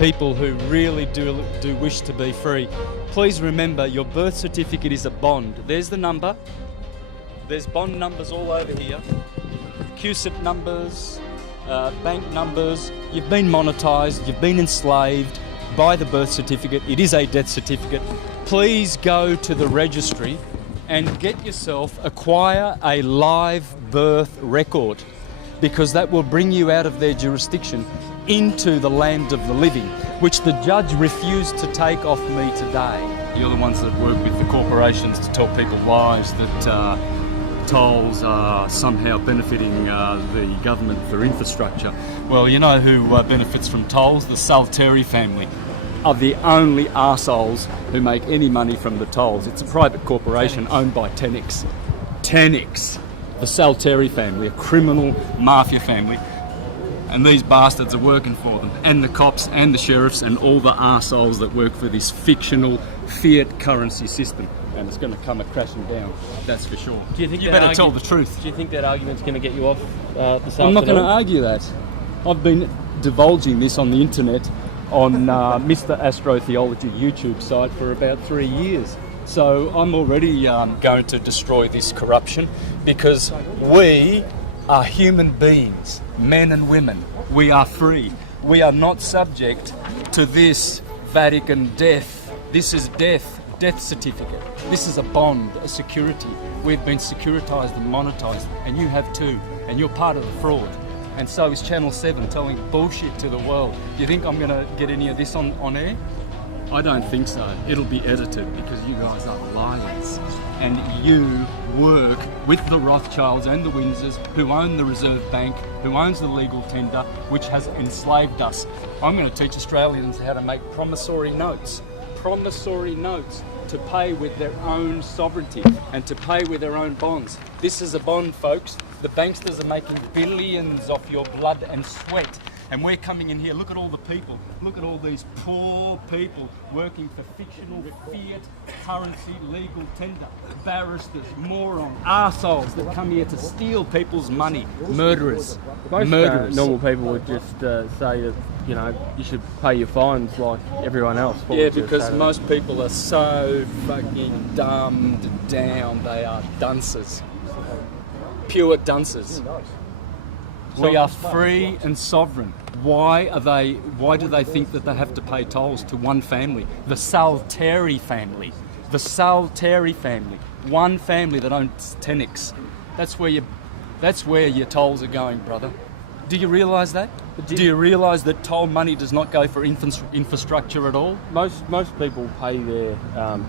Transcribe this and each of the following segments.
people who really do wish to be free, please remember your birth certificate is a bond. There's the number. There's bond numbers all over here. QSIP numbers, bank numbers. You've been monetized, you've been enslaved by the birth certificate. It is a death certificate. Please go to the registry and get yourself, acquire a live birth record, because that will bring you out of their jurisdiction into the land of the living, which the judge refused to take off me today. You're the ones that work with the corporations to tell people lies that tolls are somehow benefiting the government for infrastructure. Well, you know who benefits from tolls? The Salteri family are the only arseholes who make any money from the tolls. It's a private corporation owned by Tenix. Tenix. The Salteri family, a criminal mafia family. And these bastards are working for them. And the cops and the sheriffs and all the arseholes that work for this fictional fiat currency system. And it's going to come crashing down, that's for sure. Do you think you better tell the truth. Do you think that argument's going to get you off this afternoon? I'm not going to argue that. I've been divulging this on the internet on Mr. Astrotheology YouTube site for about 3 years. So I'm already going to destroy this corruption, because we are human beings, men and women. We are free. We are not subject to this Vatican death. This is death certificate. This is a bond, a security. We've been securitized and monetized, and you have too, and you're part of the fraud. And so is Channel 7 telling bullshit to the world. Do you think I'm going to get any of this on air? I don't think so. It'll be edited, because you guys are liars. And you work with the Rothschilds and the Windsors, who own the Reserve Bank, who owns the legal tender, which has enslaved us. I'm going to teach Australians how to make promissory notes to pay with their own sovereignty and to pay with their own bonds. This is a bond, folks. The banksters are making billions off your blood and sweat. And we're coming in here, look at all the people, look at all these poor people working for fictional fiat currency legal tender. Barristers, morons, arseholes that come here to steal people's money. Murderers. Most normal people would just say that, you know, you should pay your fines like everyone else. Yeah, because most people are so fucking dumbed down. They are dunces. Pure dunces. We are free and sovereign. Why do they think that they have to pay tolls to one family? The Salteri family. The Salteri family. One family that owns Tenix. That's where your tolls are going, brother. Do you realise that? Do you realise that toll money does not go for infrastructure at all? Most people pay their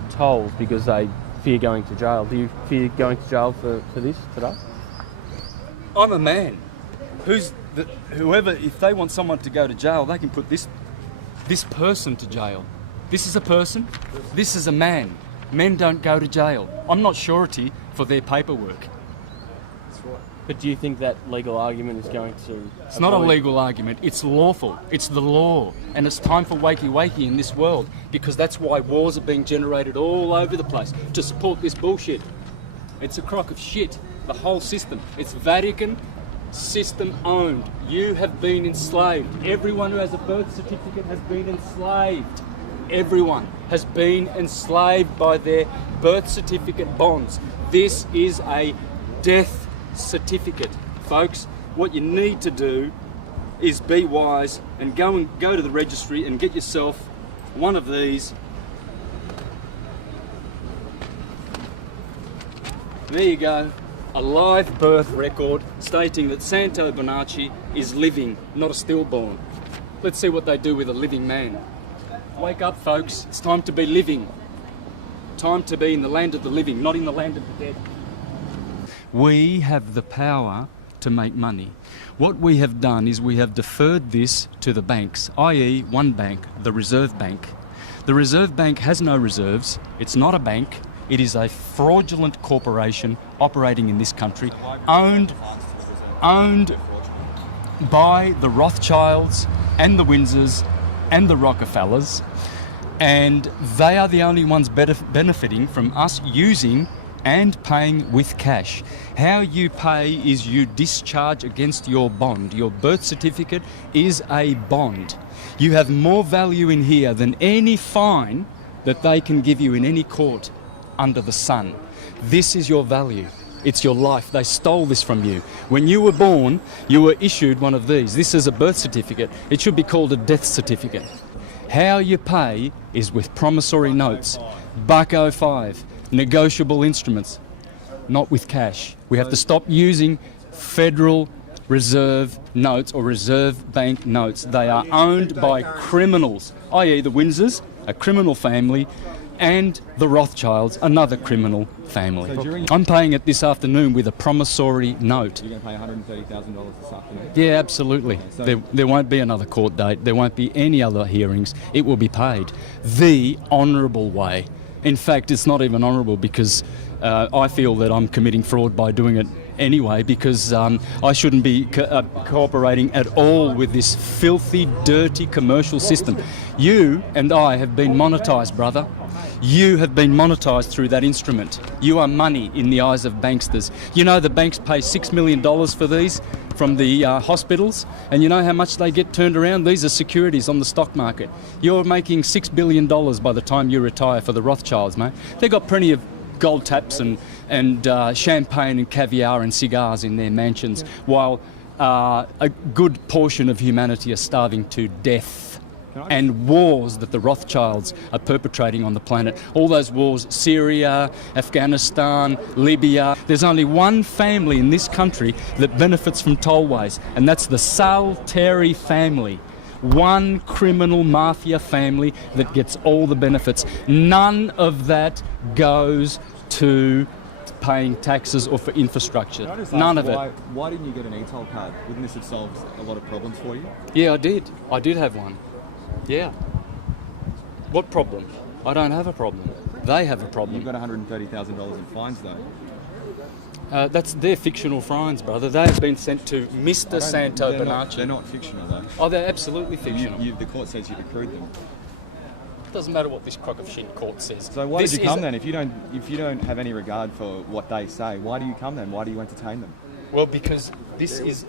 tolls because they fear going to jail. Do you fear going to jail for this today? I'm a man. Whoever, if they want someone to go to jail, they can put this person to jail. This is a person. This is a man. Men don't go to jail. I'm not surety for their paperwork. But do you think that legal argument is going to... It's not a legal argument. It's lawful. It's the law. And it's time for wakey-wakey in this world, because that's why wars are being generated all over the place, to support this bullshit. It's a crock of shit. The whole system. It's Vatican system owned. You have been enslaved. Everyone who has a birth certificate has been enslaved. Everyone has been enslaved by their birth certificate bonds. This is a death certificate, folks. What you need to do is be wise and go to the registry and get yourself one of these. There you go. A live birth record stating that Santos Bonacci is living, not a stillborn. Let's see what they do with a living man. Wake up, folks. It's time to be living. Time to be in the land of the living, not in the land of the dead. We have the power to make money. What we have done is we have deferred this to the banks, i.e. one bank, the Reserve Bank. The Reserve Bank has no reserves. It's not a bank. It is a fraudulent corporation operating in this country, owned by the Rothschilds and the Windsors and the Rockefellers, and they are the only ones benefiting from us using and paying with cash. How you pay is you discharge against your bond. Your birth certificate is a bond. You have more value in here than any fine that they can give you in any court under the sun. This is your value. It's your life. They stole this from you. When you were born, you were issued one of these. This is a birth certificate. It should be called a death certificate. How you pay is with promissory notes, $1.05, negotiable instruments, not with cash. We have to stop using Federal Reserve notes or Reserve Bank notes. They are owned by criminals, i.e. the Windsors, a criminal family, and the Rothschilds, another criminal family. So I'm paying it this afternoon with a promissory note. You're going to pay $130,000 this afternoon? Yeah, absolutely. Okay, so there won't be another court date. There won't be any other hearings. It will be paid the honourable way. In fact, it's not even honourable because I feel that I'm committing fraud by doing it anyway, because I shouldn't be cooperating at all with this filthy, dirty commercial system. You and I have been monetised, brother. You have been monetised through that instrument. You are money in the eyes of banksters. You know the banks pay $6 million for these from the hospitals, and you know how much they get turned around? These are securities on the stock market. You're making $6 billion by the time you retire for the Rothschilds, mate. They've got plenty of gold taps and champagne and caviar and cigars in their mansions, while a good portion of humanity are starving to death. And wars that the Rothschilds are perpetrating on the planet. All those wars, Syria, Afghanistan, Libya. There's only one family in this country that benefits from tollways, and that's the Salteri family. One criminal mafia family that gets all the benefits. None of that goes to paying taxes or for infrastructure. None of it. Why didn't you get an e-toll card? Wouldn't this have solved a lot of problems for you? Yeah, I did. I did have one. Yeah. What problem? I don't have a problem. They have a problem. You've got $130,000 in fines, though. That's their fictional fines, brother. They have been sent to Mr. Santos Bonacci. They're not fictional, though. Oh, they're absolutely fictional. The court says you've accrued them. Doesn't matter what this crock of shit court says. So why did you come then? If you don't have any regard for what they say, why do you come then? Why do you entertain them? Well, because this is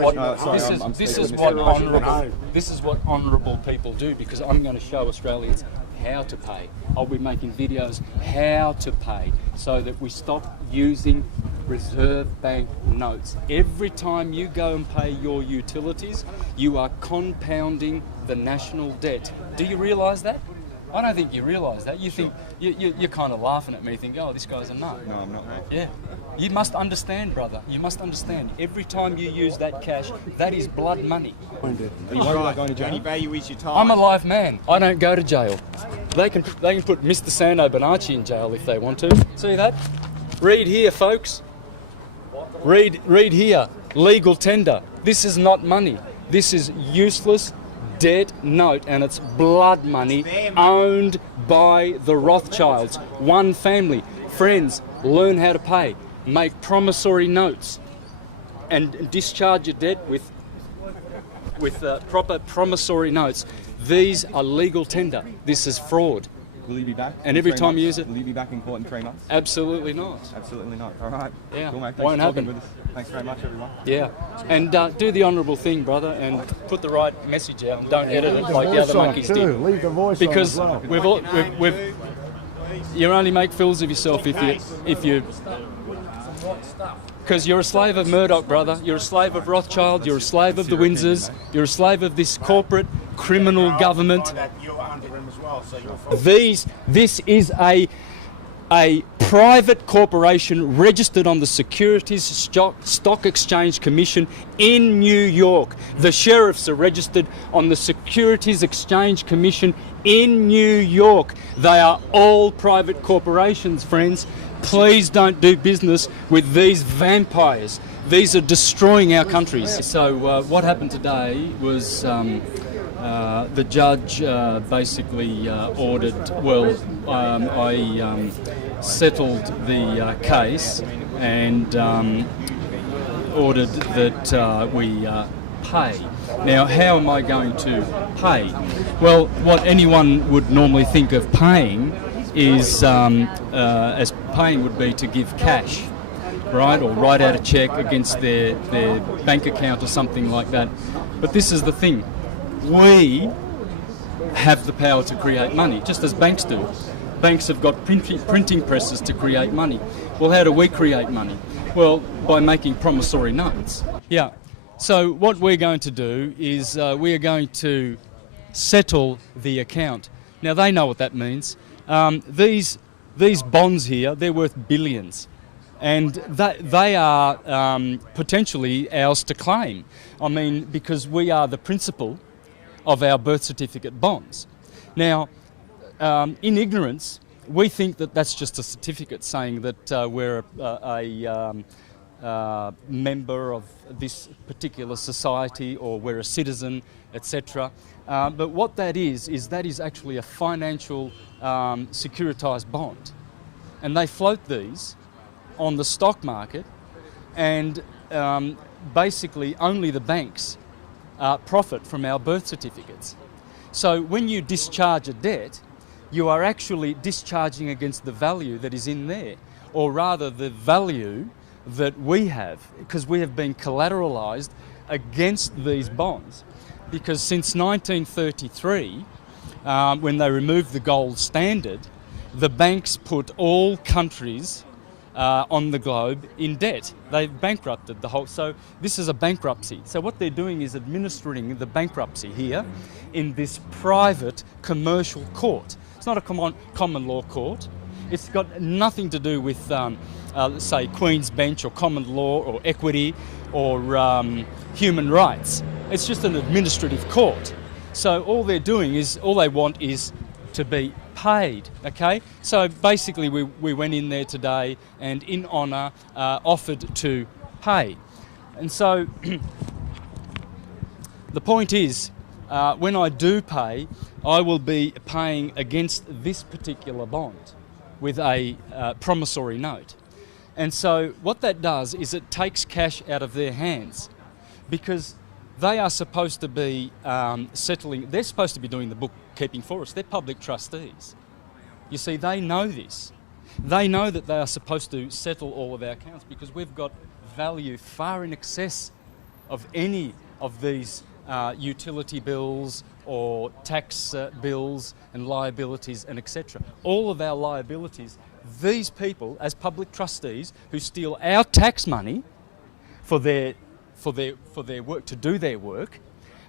what honourable people do. Because I'm going to show Australians how to pay. I'll be making videos how to pay so that we stop using Reserve Bank notes. Every time you go and pay your utilities, you are compounding the national debt. Do you realise that? I don't think you realise that. You think you're kind of laughing at me, thinking, "Oh, this guy's a nut." No, I'm not. Yeah, you must understand, brother. You must understand. Every time you use that cash, that is blood money. Are you worried about going to jail? Only value is your time. I'm a live man. I don't go to jail. They can put Mr. Santos Bonacci in jail if they want to. See that? Read here, folks. Read here. Legal tender. This is not money. This is useless debt note, and it's blood money owned by the Rothschilds. One family. Friends, learn how to pay. Make promissory notes and discharge your debt with proper promissory notes. These are legal tender. This is fraud. Will you be back? And every time you use it... Will you be back in court in 3 months? Absolutely not. Absolutely not. All right. Yeah. Cool, mate. Thanks Won't for talking happen. with us. Thanks very much, everyone. Yeah. And do the honourable thing, brother, and put the right message out, and don't edit it like the other monkeys did. Leave the voice Because on as well. we've you only make fools of yourself if you because you're a slave of Murdoch, brother. You're a slave of Rothschild. You're a slave of the Windsors. You're a slave of this corporate criminal government. This is a private corporation registered on the Securities Stock Exchange Commission in New York. The sheriffs are registered on the Securities Exchange Commission in New York. They are all private corporations, friends. Please don't do business with these vampires. These are destroying our countries. So what happened today was the judge basically ordered, I settled the case and ordered that we pay. Now, how am I going to pay? Well, what anyone would normally think of paying is, as paying would be to give cash, right, or write out a cheque against their bank account or something like that. But this is the thing. We have the power to create money, just as banks do. Banks have got printing presses to create money. Well, how do we create money? Well, by making promissory notes. Yeah. So what we're going to do is we are going to settle the account. Now, they know what that means. These bonds here, they're worth billions. And they are potentially ours to claim. I mean, because we are the principal of our birth certificate bonds. Now, in ignorance, we think that that's just a certificate saying that we're a member of this particular society, or we're a citizen, etc. But what that is actually a financial securitized bond. And they float these on the stock market, and basically only the banks profit from our birth certificates. So when you discharge a debt, you are actually discharging against the value that is in there, or rather the value that we have, because we have been collateralized against these bonds. Because since 1933, when they removed the gold standard, the banks put all countries on the globe in debt. They've bankrupted the whole, so this is a bankruptcy. So what they're doing is administering the bankruptcy here in this private commercial court. It's not a common law court. It's got nothing to do with, say, Queen's Bench or common law or equity or human rights. It's just an administrative court. So all they're doing is, all they want is to be paid, okay? So basically we went in there today and in honour offered to pay. And so the point is, when I do pay, I will be paying against this particular bond with a promissory note. And so what that does is it takes cash out of their hands, because they are supposed to be settling, they're supposed to be doing the bookkeeping for us. They're public trustees. You see, they know this. They know that they are supposed to settle all of our accounts, because we've got value far in excess of any of these utility bills or tax bills and liabilities and etc. All of our liabilities, these people as public trustees who steal our tax money for their work, to do their work,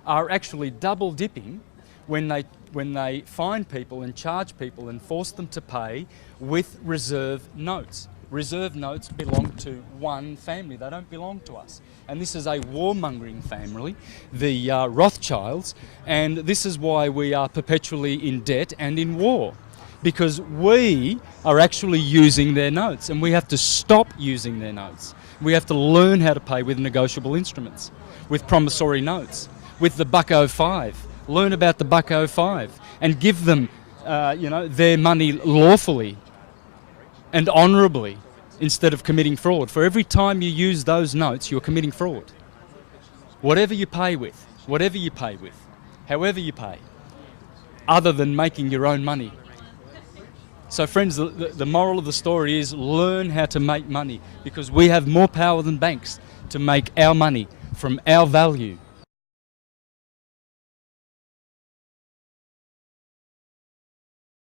are actually double dipping when they find people and charge people and force them to pay with reserve notes. Reserve notes belong to one family, they don't belong to us. And this is a warmongering family, the Rothschilds, and this is why we are perpetually in debt and in war. Because we are actually using their notes, and we have to stop using their notes. We have to learn how to pay with negotiable instruments, with promissory notes, with the Buck-05. Learn about the Buck-05 and give them, their money lawfully and honourably, instead of committing fraud. For every time you use those notes, you're committing fraud. Whatever you pay with, however you pay, other than making your own money. So friends, the moral of the story is learn how to make money, because we have more power than banks to make our money from our value.